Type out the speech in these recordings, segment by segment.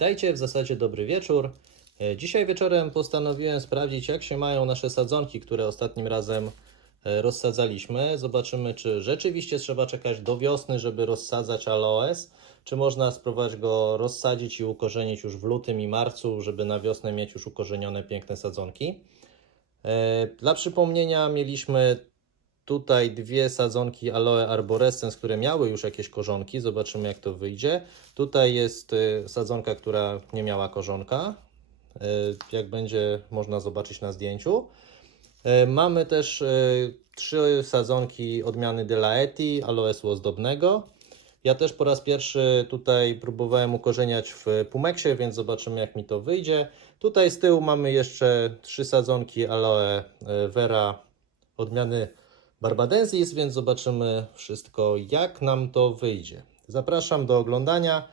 Witajcie, w zasadzie dobry wieczór. Dzisiaj wieczorem postanowiłem sprawdzić, jak się mają nasze sadzonki, które ostatnim razem rozsadzaliśmy. Zobaczymy, czy rzeczywiście trzeba czekać do wiosny, żeby rozsadzać aloes, czy można spróbować go rozsadzić i ukorzenić już w lutym i marcu, żeby na wiosnę mieć już ukorzenione piękne sadzonki. Dla przypomnienia mieliśmy tutaj dwie sadzonki Aloe arborescens, które miały już jakieś korzonki. Zobaczymy, jak to wyjdzie. Tutaj jest sadzonka, która nie miała korzonka, jak będzie można zobaczyć na zdjęciu. Mamy też trzy sadzonki odmiany Delaeti, aloesu ozdobnego. Ja też po raz pierwszy tutaj próbowałem ukorzeniać w Pumexie, więc zobaczymy, jak mi to wyjdzie. Tutaj z tyłu mamy jeszcze trzy sadzonki Aloe Vera odmiany Barbadensis, więc zobaczymy wszystko, jak nam to wyjdzie. Zapraszam do oglądania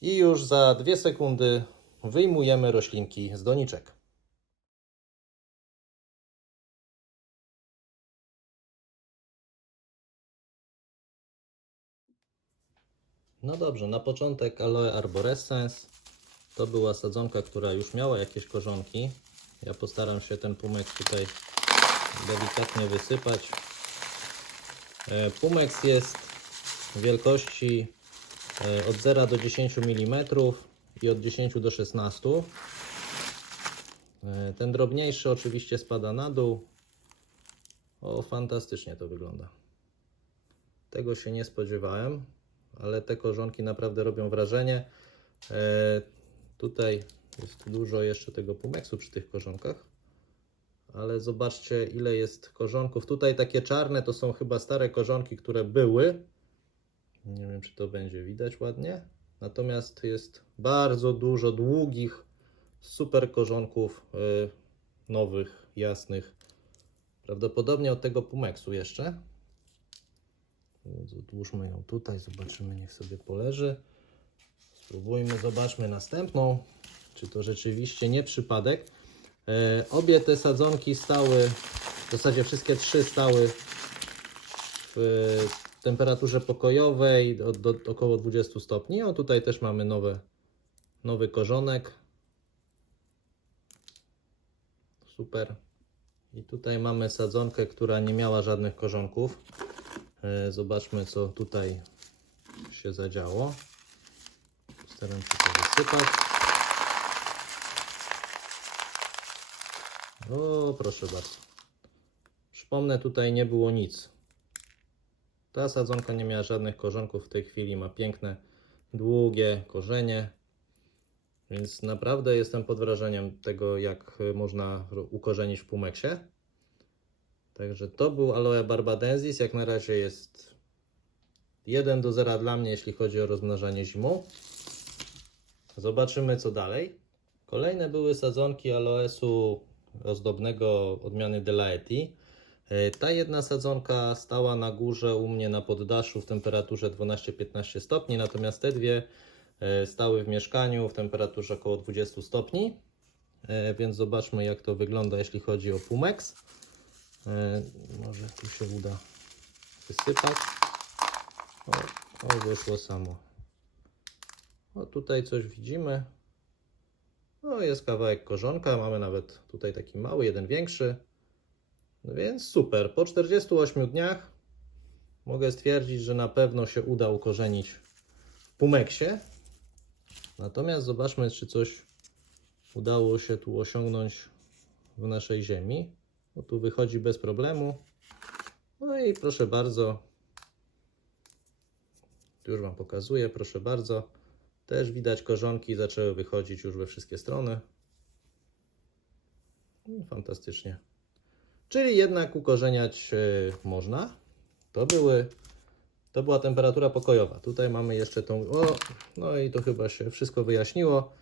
i już za 2 sekundy wyjmujemy roślinki z doniczek. No dobrze, na początek Aloe arborescens. To była sadzonka, która już miała jakieś korzonki. Ja postaram się ten pumex tutaj delikatnie wysypać. Pumex jest wielkości od 0 do 10 mm i od 10 do 16. Ten drobniejszy oczywiście spada na dół. O, fantastycznie to wygląda. Tego się nie spodziewałem, ale te korzonki naprawdę robią wrażenie. Tutaj jest dużo jeszcze tego pumeksu przy tych korzonkach. Ale zobaczcie, ile jest korzonków. Tutaj takie czarne to są chyba stare korzonki, które były. Nie wiem, czy to będzie widać ładnie. Natomiast jest bardzo dużo długich, super korzonków nowych, jasnych. Prawdopodobnie od tego pumeksu jeszcze. Odłóżmy ją tutaj, zobaczymy, niech sobie poleży. Spróbujmy, zobaczmy następną, czy to rzeczywiście nie przypadek. Obie te sadzonki stały, w zasadzie wszystkie trzy stały w temperaturze pokojowej do około 20 stopni. O, tutaj też mamy nowy korzonek. Super. I tutaj mamy sadzonkę, która nie miała żadnych korzonków. Zobaczmy, co tutaj się zadziało. Staram się to wysypać. O, proszę bardzo. Przypomnę, tutaj nie było nic. Ta sadzonka nie miała żadnych korzonków. W tej chwili ma piękne, długie korzenie. Więc naprawdę jestem pod wrażeniem tego, jak można ukorzenić w pumeksie. Także to był Aloe barbadensis. Jak na razie jest 1 do 0 dla mnie, jeśli chodzi o rozmnażanie zimą. Zobaczymy, co dalej. Kolejne były sadzonki aloesu ozdobnego odmiany Delaeti. Ta jedna sadzonka stała na górze u mnie na poddaszu w temperaturze 12-15 stopni, natomiast te dwie stały w mieszkaniu w temperaturze około 20 stopni. Więc zobaczmy, jak to wygląda, jeśli chodzi o pumex. Może tu się uda wysypać. O, wyszło samo. O, tutaj coś widzimy. No, jest kawałek korzonka, mamy nawet tutaj taki mały, jeden większy. No więc super. Po 48 dniach mogę stwierdzić, że na pewno się uda ukorzenić w pumeksie. Natomiast zobaczmy, czy coś udało się tu osiągnąć w naszej ziemi. No, tu wychodzi bez problemu. No i proszę bardzo. Tu już Wam pokazuję, proszę bardzo. Też widać, korzonki zaczęły wychodzić już we wszystkie strony. No, fantastycznie. Czyli jednak ukorzeniać można. To była temperatura pokojowa. Tutaj mamy jeszcze tą... O, no i to chyba się wszystko wyjaśniło.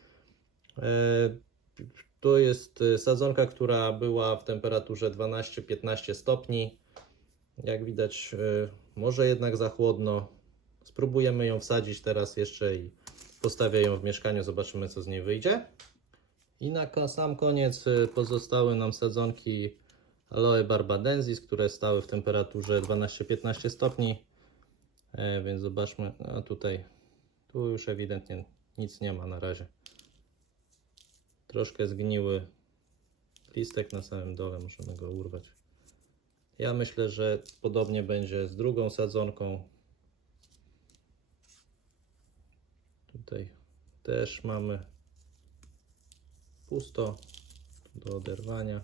To jest sadzonka, która była w temperaturze 12-15 stopni. Jak widać, może jednak za chłodno. Spróbujemy ją wsadzić teraz jeszcze i postawię ją w mieszkaniu. Zobaczymy, co z niej wyjdzie. I na sam koniec pozostały nam sadzonki Aloe barbadensis, które stały w temperaturze 12-15 stopni. Więc zobaczmy, a tu już ewidentnie nic nie ma na razie. Troszkę zgniły listek na samym dole, możemy go urwać. Ja myślę, że podobnie będzie z drugą sadzonką. Tutaj też mamy pusto do oderwania.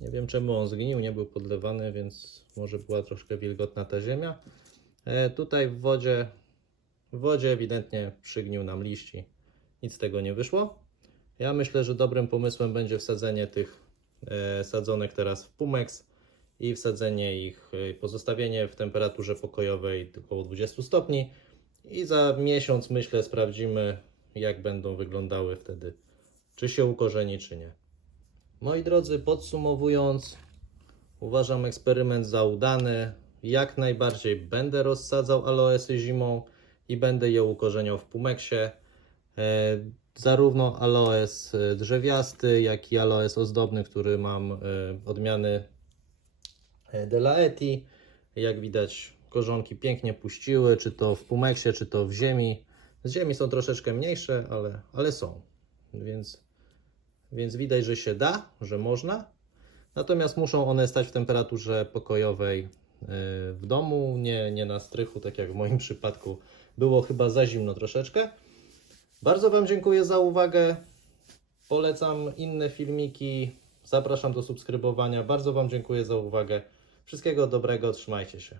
Nie wiem czemu on zgnił, nie był podlewany, więc może była troszkę wilgotna ta ziemia. Tutaj w wodzie ewidentnie przygnił nam liści. Nic z tego nie wyszło. Ja myślę, że dobrym pomysłem będzie wsadzenie tych sadzonek teraz w Pumex i wsadzenie ich, pozostawienie w temperaturze pokojowej około 20 stopni i za miesiąc myślę sprawdzimy, jak będą wyglądały wtedy, czy się ukorzeni, czy nie. Moi drodzy, podsumowując, uważam eksperyment za udany. Jak najbardziej będę rozsadzał aloesy zimą i będę je ukorzeniał w Pumexie. Zarówno aloes drzewiasty, jak i aloes ozdobny, który mam odmiany Delaeti. Jak widać, korzonki pięknie puściły, czy to w Pumexie, czy to w ziemi. Z ziemi są troszeczkę mniejsze, ale są. Więc widać, że się da, że można. Natomiast muszą one stać w temperaturze pokojowej w domu, nie na strychu, tak jak w moim przypadku było chyba za zimno troszeczkę. Bardzo Wam dziękuję za uwagę. Polecam inne filmiki. Zapraszam do subskrybowania. Bardzo Wam dziękuję za uwagę. Wszystkiego dobrego, trzymajcie się.